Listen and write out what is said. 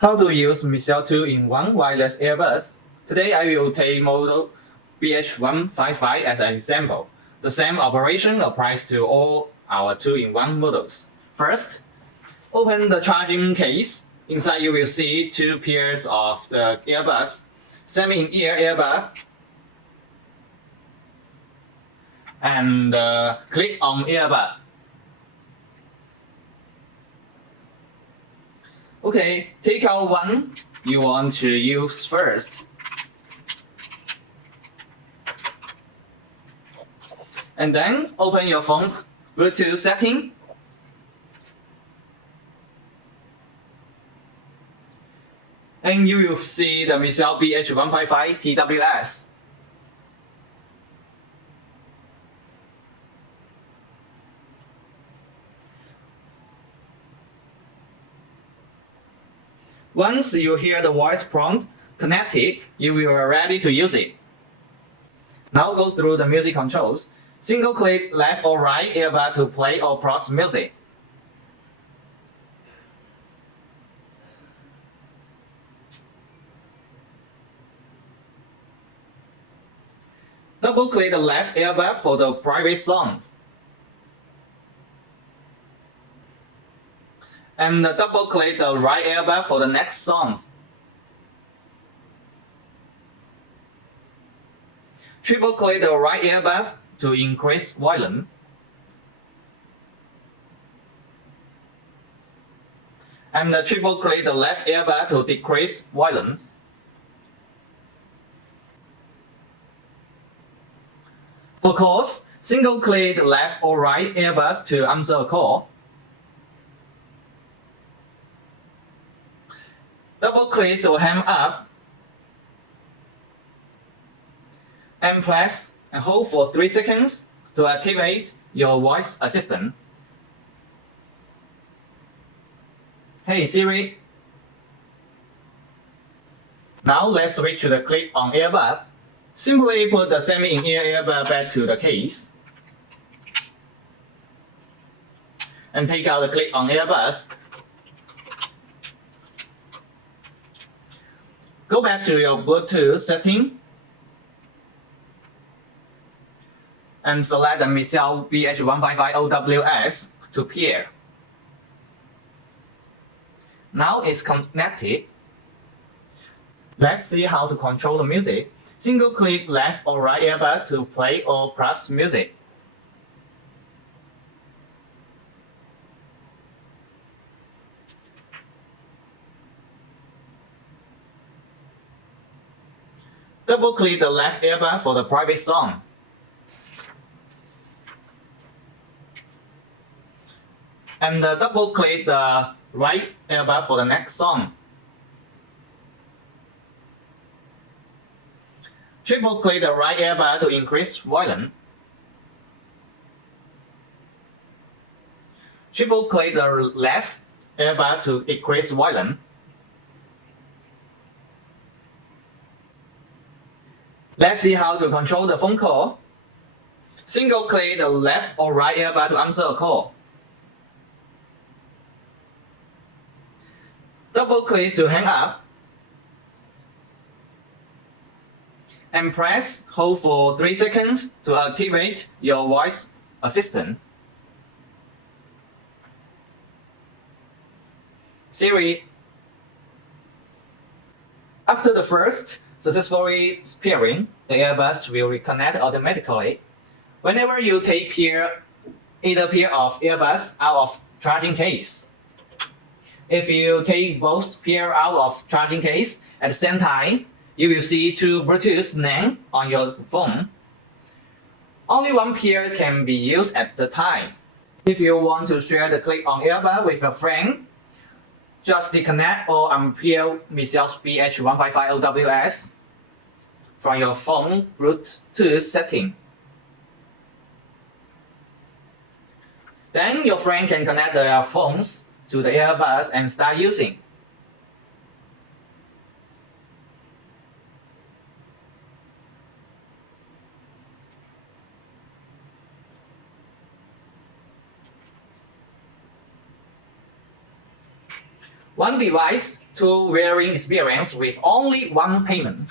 How to use Miccell 2-in-1 wireless earbuds. Today I will take model BH155 as an example. The same operation applies to all our 2-in-1 models. First, open the charging case. Inside you will see two pairs of the earbuds, semi-in-ear earbud, and clip-on earbud. Okay, take out one you want to use first. And then open your phone's Bluetooth setting. And you will see the Miccell BH155-TWS. Once you hear the voice prompt connected, you will be ready to use it. Now go through the music controls. Single click left or right earbud to play or pause music. Double click the left earbud for the private songs. And double click the right earbud for the next song. Triple click the right earbud to increase volume. And triple click the left earbud to decrease volume. For calls, single click the left or right earbud to answer a call. Double click to hang up. And press and hold for 3 seconds to activate your voice assistant. Hey Siri. Now let's switch to the clip-on earbud. Simply put the semi-in-ear earbud back to the case. And take out the clip-on earbuds. Go back to your Bluetooth setting and select the Miccell BH155-TWS to pair. Now it's connected. Let's see how to control the music. Single click left or right earbud to play or pause music. Double click the left earbud for the private song. And double click the right earbud for the next song. Triple click the right earbud to increase volume. Triple click the left earbud to decrease volume. Let's see how to control the phone call. Single click the left or right earbud to answer a call. Double click to hang up. And press hold for 3 seconds to activate your voice assistant. Siri. After the first successfully pairing, the earbuds will reconnect automatically. Whenever you take either pair of earbuds out of charging case. If you take both pair out of charging case at the same time, you will see two Bluetooth names on your phone. Only one pair can be used at the time. If you want to share the clip-on earbud with a friend, just disconnect or unpair Miccell BH155-TWS from your phone Bluetooth setting. Then your friend can connect their phones to the earbuds and start using. One device to wearing experience with only one payment.